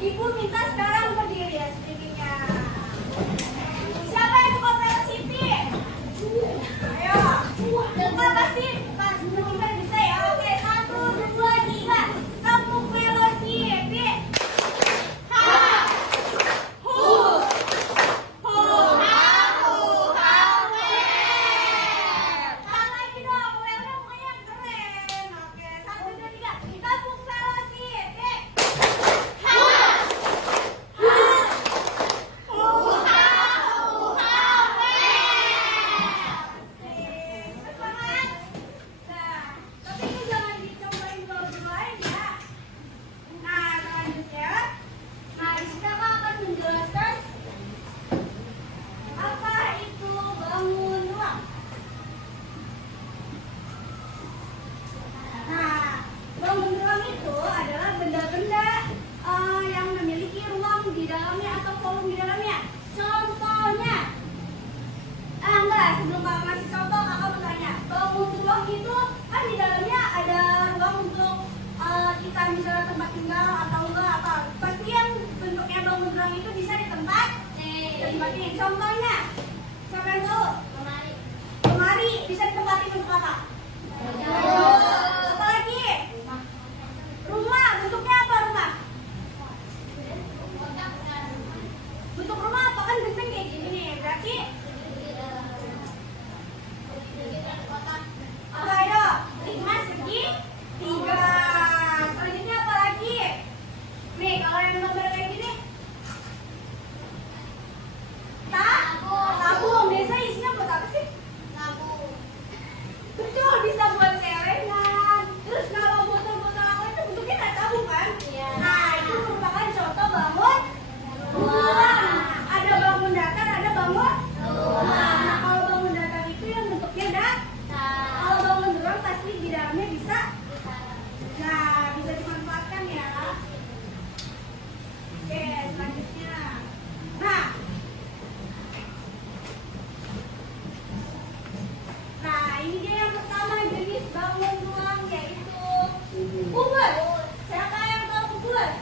Ibu minta sekarang berdiri ya sedikitnya. Siapa yang suka velocity? Ayo. Buka pasti. Kita bisa ya. Oke, 1, 2, 3. Tepuk velocity. Di dalamnya atau kolom di dalamnya. Contohnya, sebelum kakak ngasih contoh, kakak mau tanya, bangun tulang itu kan di dalamnya ada ruang untuk kita bisa tempat tinggal atau enggak apa. Pasti yang bentuknya bangun tulang itu bisa di tempat ditempatin. Contohnya, siapa yang tahu? Lemari bisa ditempatin untuk apa? Apa lagi? Rumah, bentuknya apa rumah? Bentuk rumah apa kan genteng kayak gini nih, berarti apa ya? 5 segi 3. Selanjutnya apa lagi? Nih kalau yang gambar kayak gini, tabung. Biasa isinya buat apa sih? Tabung. Betul, bisa buat celengan. Terus kalau botol-botol aku itu bentuknya kayak tabung kan? Nah itu merupakan contoh bangun rumah. Ada bangun datar, ada bangun rumah. Nah kalau bangun datar itu yang bentuknya datar. Kalau bangun ruang pasti di dalamnya bisa. Nah bisa dimanfaatkan ya. Oke, selanjutnya. Nah ini dia yang pertama jenis bangun ruang, yaitu kubus. Siapa yang tahu kubus?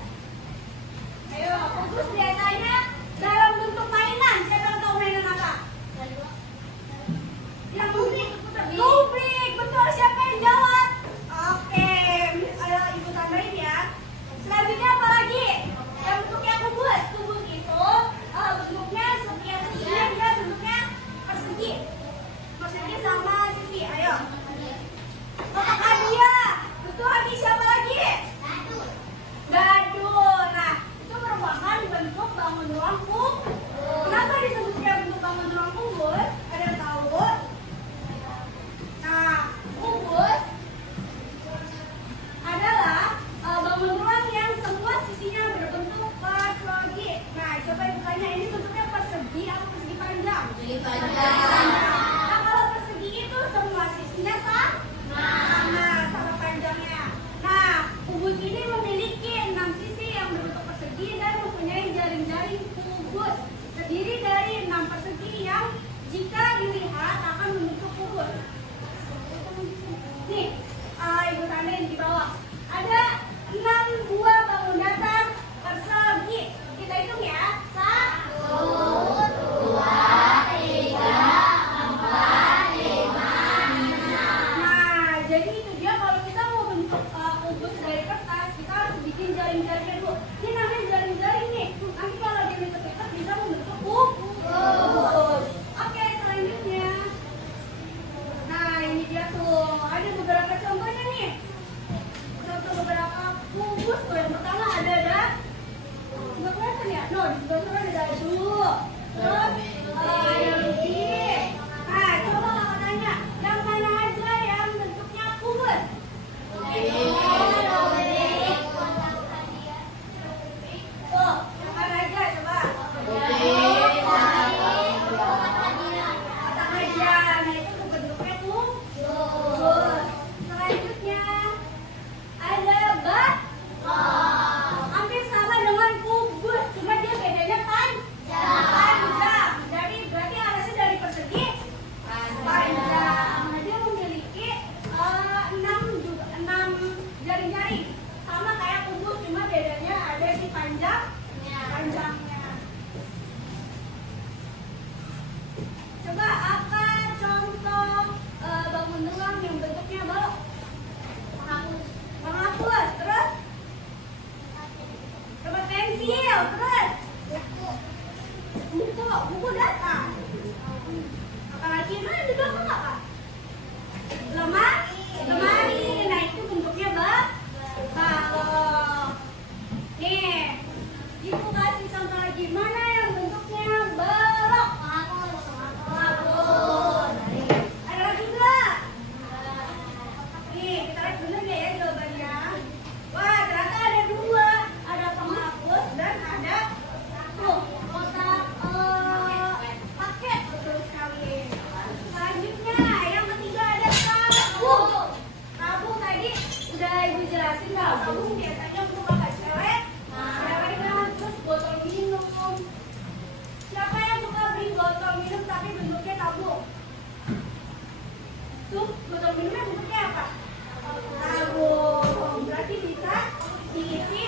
Ayo, kubus biasanya dalam bentuk mainan. Siapa yang tahu mainan apa? Yang lubrik. Lubrik, betul. Siapa yang jawab? Oke, ayo ibu tambahin ya. Selanjutnya apa lagi? Yang bentuknya kubus. Kubus itu bentuknya setiap sisinya dia bentuknya persegi. Persegi sama sisi. Ayo. Kotak hadiah. Betul lagi, siapa lagi? Gadul. Nah, itu merupakan bentuk terus. Buku data. Apalagi mana di belakang apa? Lemari. Nah itu bentuknya balok. Nih, ibu kasih contoh lagi mana yang bentuknya balok? Babon. Ada lagi nggak? Nih kita lihat bener nggak ya jawabannya? Wah ternyata ada dua, ada penghapus dan ada tuh kotak paket, betul sekali. Selanjutnya yang ketiga ada tabung. Tabung tadi udah ibu jelasin kalau tabung biasanya untuk kakak cewek, cewek terus botol minum. Siapa yang suka beli botol minum tapi bentuknya tabung? Tuh botol minumnya bentuknya apa? Tabung. Berarti bisa diisi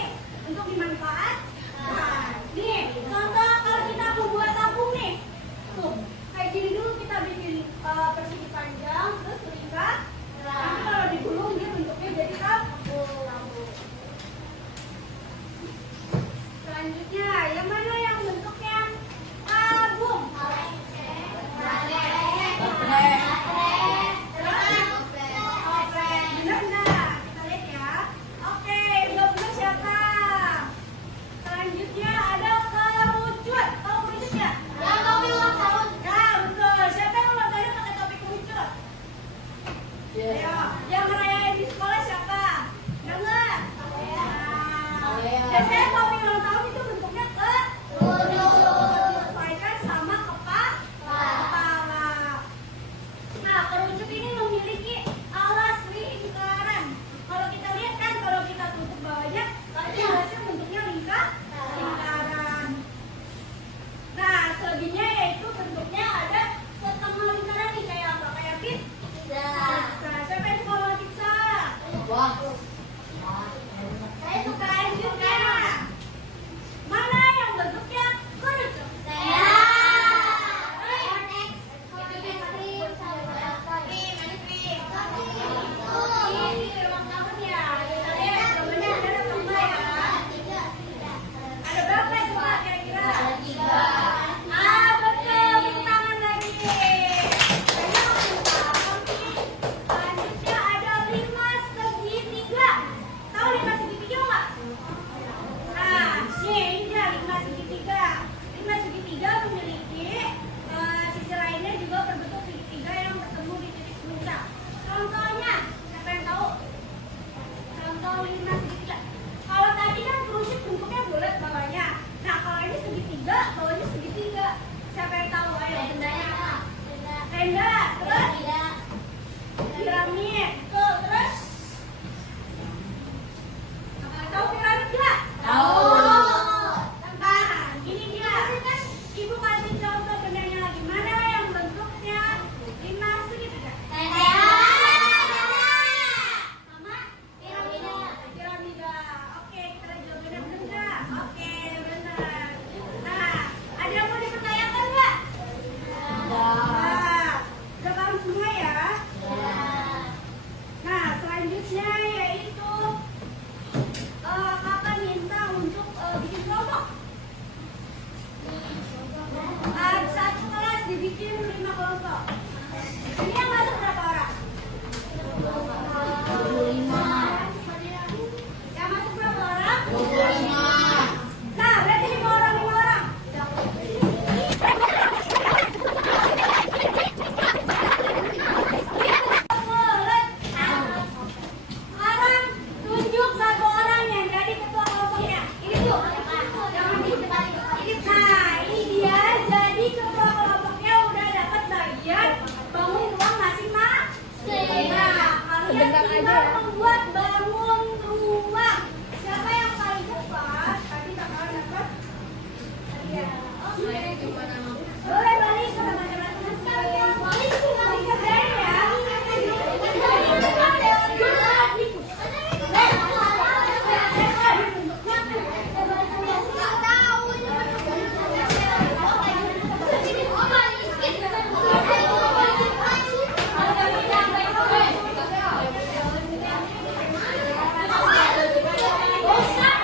untuk dimanfaat. Nah, nih contoh kalau kita membuat tabung nih, tuh kayak gini dulu kita bikin persegi panjang, terus terikat. Nanti kalau digulung dia bentuknya jadi tabung. Selanjutnya, yang mana yang bentuknya tabung? Benar nggak? Kita lihat ya. Oke, jawab benar siapa? Selanjutnya ada kerucut. Tahu kerucut ya? Ya, betul. Siapa yang ulang tahun pakai topi kerucut? Ayo, yang merayain di sekolah siapa? Jangan. Biasanya topi ulang tahun itu bentuknya kerucut. Sesuaikan sama kepala. Nah, kerucut ini memiliki alas lingkaran. Kalau kita lihat kan, kalau kita tutup bawahnya, nanti alasnya bentuknya lingkaran. Nah, selebihnya yaitu bentuknya ada setengah lingkaran nih, kayak apa? Kayak pizza. Siapa yang suka makan pizza? Saya suka juga. Mana yang bentuknya kerucut? Ini ulang tahun ya. Kita lihat jawabannya ada berapa ya? Ada berapa coba kira-kira? Betul, tepuk tangan lagi. Banyak tepuk tangan nih. Selanjutnya ada 5 segitiga. Tahu 5 segitiga nggak? Nah, nih ini dia 5 segitiga. 5 segitiga memiliki sisi lainnya juga berbentuk segitiga yang bertemu di titik puncak. Contohnya, siapa yang tahu? Contoh 5 segitiga. Kalau tadi kan kerucut bentuknya bulat bawahnya. Nah, kalau ini segitiga, bawahnya segitiga. Siapa yang tahu? Ayo, bendanya apa? Tenda. Terus? Piramid. Tuh, terus? Tahu piramid nggak? Nah, ini dia. Ibu kasih contoh bendanya lagi. Mana yang bentuknya 5 segitiga? Sama piramida. Oke, kita lihat jawabannya benar nggak? Oke, benar. Nah, ada yang mau dipertanyakan nggak? Nah, udah paham semua ya? Nah, selanjutnya yaitu kapan minta untuk bikin kelompok? Satu kelas dibikin 5 kelompok. Ini yang masuk berapa orang? 25. Yang masuk berapa orang? 25. Nah, berarti 5 orang. Sekarang tunjuk 1 orang yang jadi ketua kelompoknya. Ini tuh. Jangan dibalik. Nah, ini dia jadi ketua kelompoknya udah dapat bagian bangun ruang masing-masing. Nah, kalian tinggal membuat bangun ruang. Siapa yang paling cepat? Tadi bakalan dapat hadiah. Boleh balik ke masing-masing. Balik ke masing-masing ya. Bosan,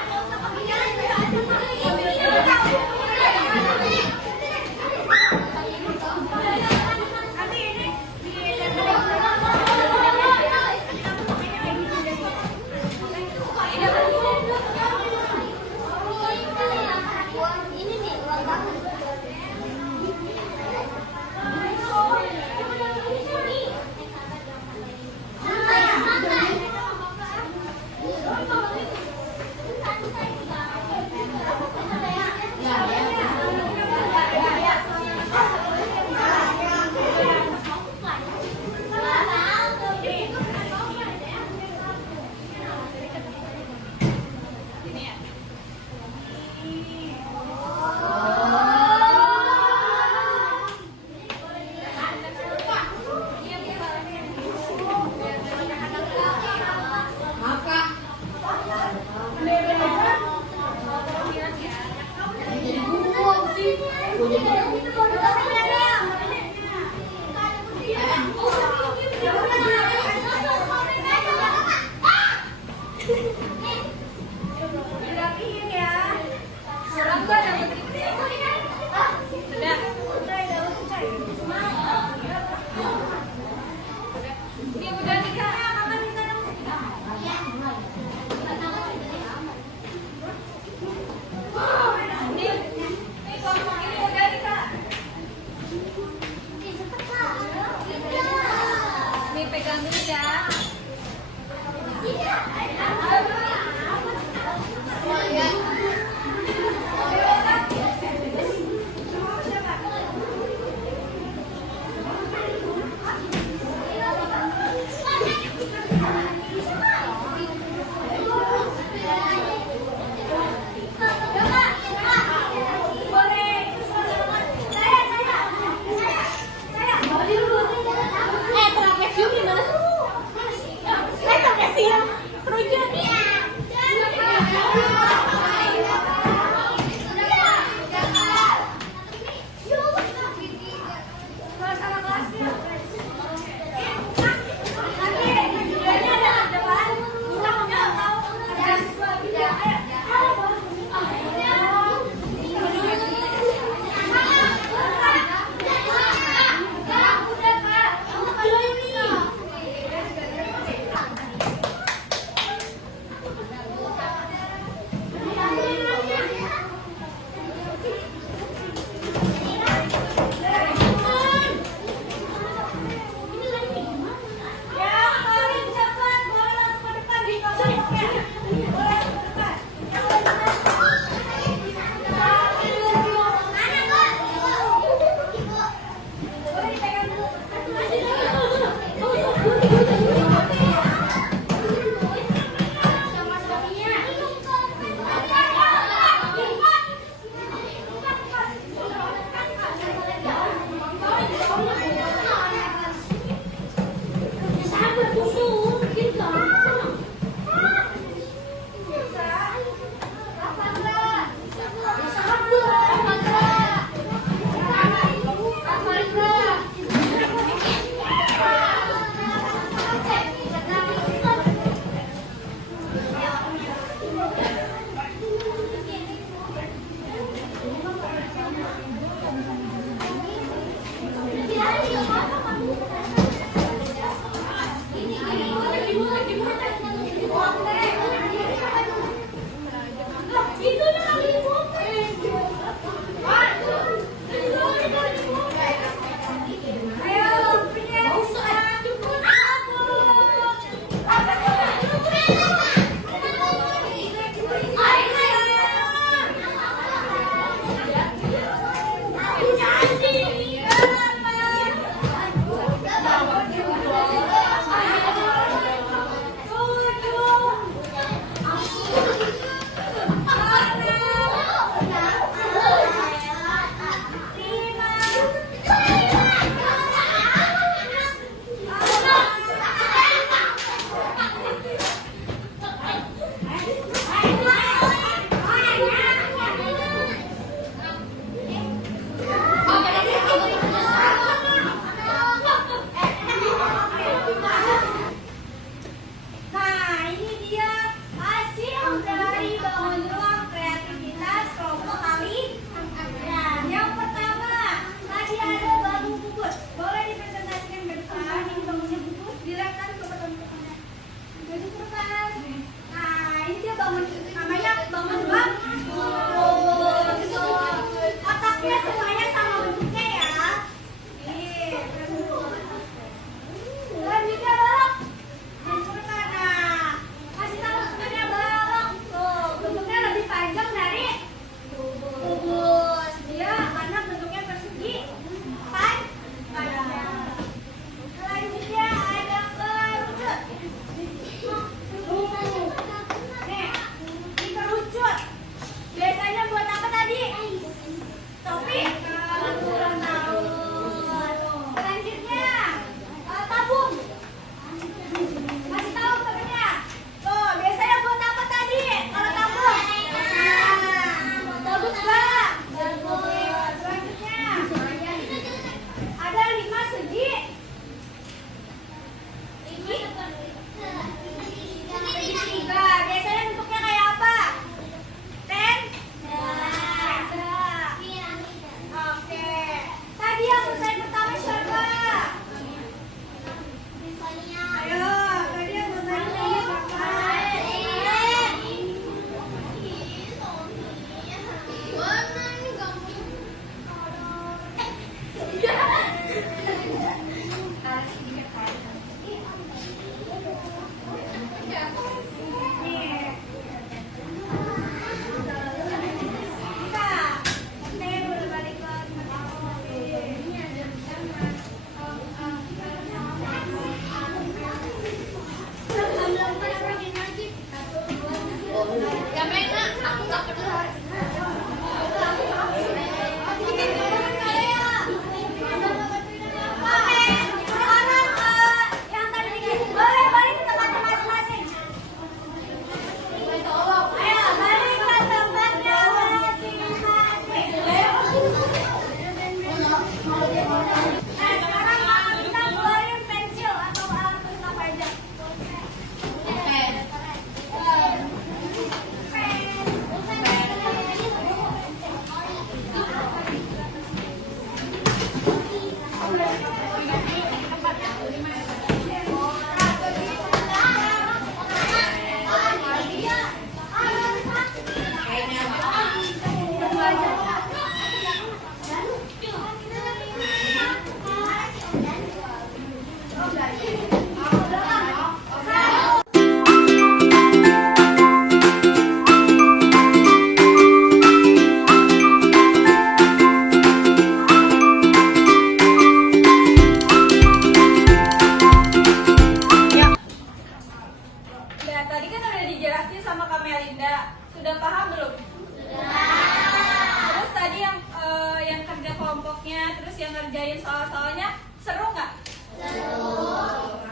terus yang ngerjain soal-soalnya. Seru nggak?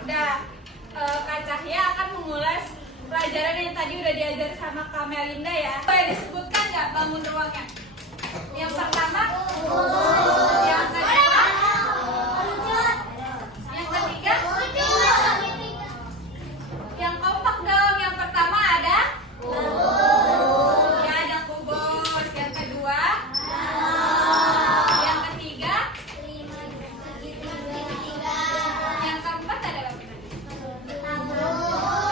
Udah, Kak Cahya akan mengulas pelajaran yang tadi udah diajar sama Kak Melinda ya. Boleh disebutkan nggak bangun ruangnya? Yang pertama, yang kedua, yang ketiga, yang kompak dong. Yang pertama ada ya, ada kubus. Yang kedua, yang ketiga, yang keempat ada apa?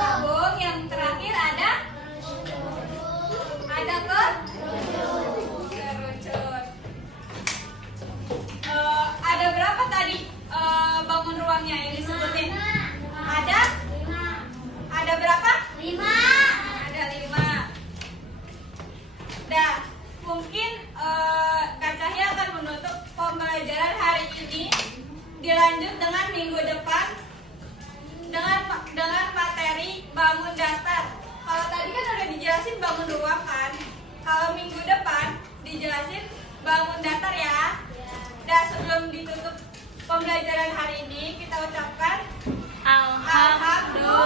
Tabung. Yang terakhir ada kerucut. Ada berapa tadi bangun ruangnya yang disebutin? Ada berapa? 5. Ada 5. Dah, mungkin Kak Cahya akan menutup pembelajaran hari ini. Dilanjut dengan minggu depan dengan materi bangun datar. Kalau tadi kan udah dijelasin bangun ruang kan. Kalau minggu depan dijelasin bangun datar ya. Dah, sebelum ditutup pembelajaran hari ini kita ucapkan Alhamdulillah.